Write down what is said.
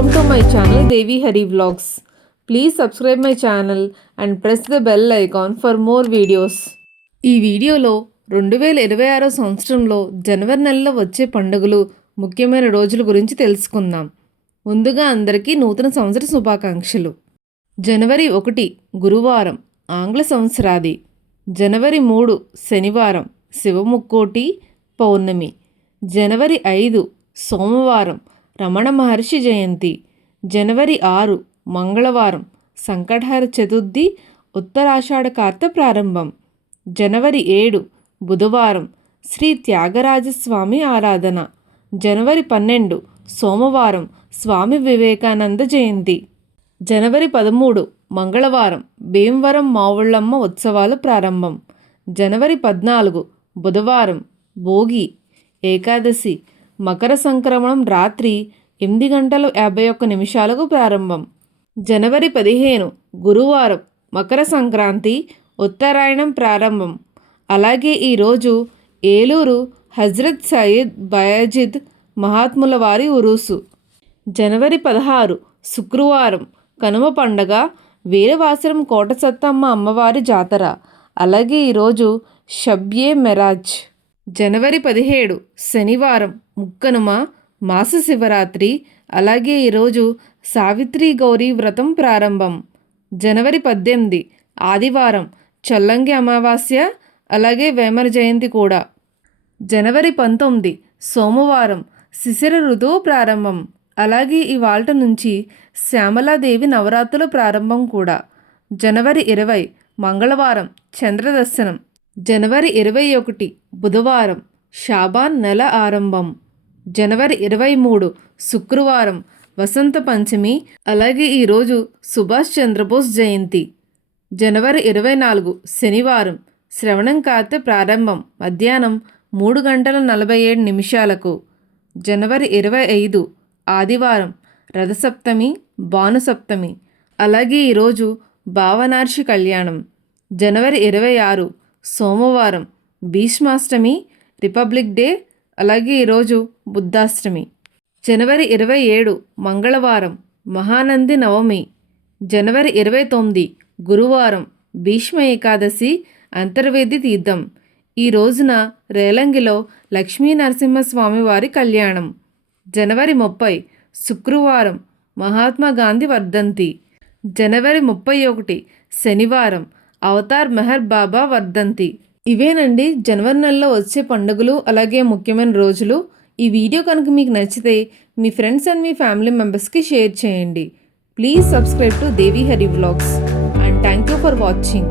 Welcome to my channel Devi Hari Vlogs. Please subscribe my channel and press the bell icon for more videos. ఈ వీడియోలో 2026 సంవత్సరంలో జనవరి నెలలో వచ్చే పండుగలు ముఖ్యమైన రోజుల గురించి తెలుసుకుందాం. ముందుగా అందరికీ నూతన సంవత్సర శుభాకాంక్షలు. జనవరి 1 గురువారం ఆంగ్ల సంవత్సరాది. జనవరి 3 శనివారం శివముక్కోటి పౌర్ణమి. జనవరి 5 సోమవారం రమణ మహర్షి జయంతి. జనవరి 6 మంగళవారం సంకటహర చతుర్థి ఉత్తరాషాఢ కార్త ప్రారంభం. జనవరి 7 బుధవారం శ్రీ త్యాగరాజస్వామి ఆరాధన. జనవరి 12 సోమవారం స్వామి వివేకానంద జయంతి. జనవరి 13 మంగళవారం భీమవరం మావుళ్ళమ్మ ఉత్సవాలు ప్రారంభం. జనవరి 14 బుధవారం భోగి ఏకాదశి. మకర సంక్రమణం రాత్రి 8:51 ప్రారంభం. జనవరి 15 గురువారం మకర సంక్రాంతి ఉత్తరాయణం ప్రారంభం. అలాగే ఈరోజు ఏలూరు హజ్రత్ సయ్యద్ బయాజిద్ మహాత్ముల వారి ఉరూసు. జనవరి 16 శుక్రవారం కనుమ పండగ వీరవాసరం కోట సత్తమ్మ అమ్మవారి జాతర. అలాగే ఈరోజు షబ్యే మెరాజ్. జనవరి 17 శనివారం ముక్కనుమ మాస శివరాత్రి. అలాగే ఈరోజు సావిత్రి గౌరీ వ్రతం ప్రారంభం. జనవరి 18 ఆదివారం చల్లంగి అమావాస్య. అలాగే వేమన జయంతి కూడా. జనవరి 19 సోమవారం శిశిర ఋతువు ప్రారంభం. అలాగే ఇవాల్టి నుంచి శ్యామలాదేవి నవరాత్రుల ప్రారంభం కూడా. జనవరి 20 మంగళవారం చంద్రదర్శనం. జనవరి 21 బుధవారం షాబాన్ నెల ఆరంభం. జనవరి 23 శుక్రవారం వసంత పంచమి. అలాగే ఈరోజు సుభాష్ చంద్రబోస్ జయంతి. జనవరి 24 శనివారం శ్రవణం కార్తె ప్రారంభం మధ్యాహ్నం 3:47. జనవరి 25 ఆదివారం రథసప్తమి భానుసప్తమి. అలాగే ఈరోజు భావనార్షి కళ్యాణం. జనవరి 26 సోమవారం భీష్మాష్టమి రిపబ్లిక్ డే. అలాగే ఈరోజు బుద్ధాష్టమి. జనవరి 27 మంగళవారం మహానంది నవమి. జనవరి 29 గురువారం భీష్మ ఏకాదశి అంతర్వేది తీర్థం. ఈ రోజున రేలంగిలో లక్ష్మీ నరసింహస్వామి వారి కళ్యాణం. జనవరి 30 శుక్రవారం మహాత్మా గాంధీ వర్ధంతి. జనవరి 31 శనివారం అవతార్ మెహర్ బాబా వర్ధంతి. ఇవేనండి జనవరి నెలలో వచ్చే పండుగలు అలాగే ముఖ్యమైన రోజులు. ఈ వీడియో కనుక మీకు నచ్చితే మీ ఫ్రెండ్స్ అండ్ మీ ఫ్యామిలీ మెంబర్స్కి షేర్ చేయండి. Please subscribe to Devi Hari vlogs and thank you for watching.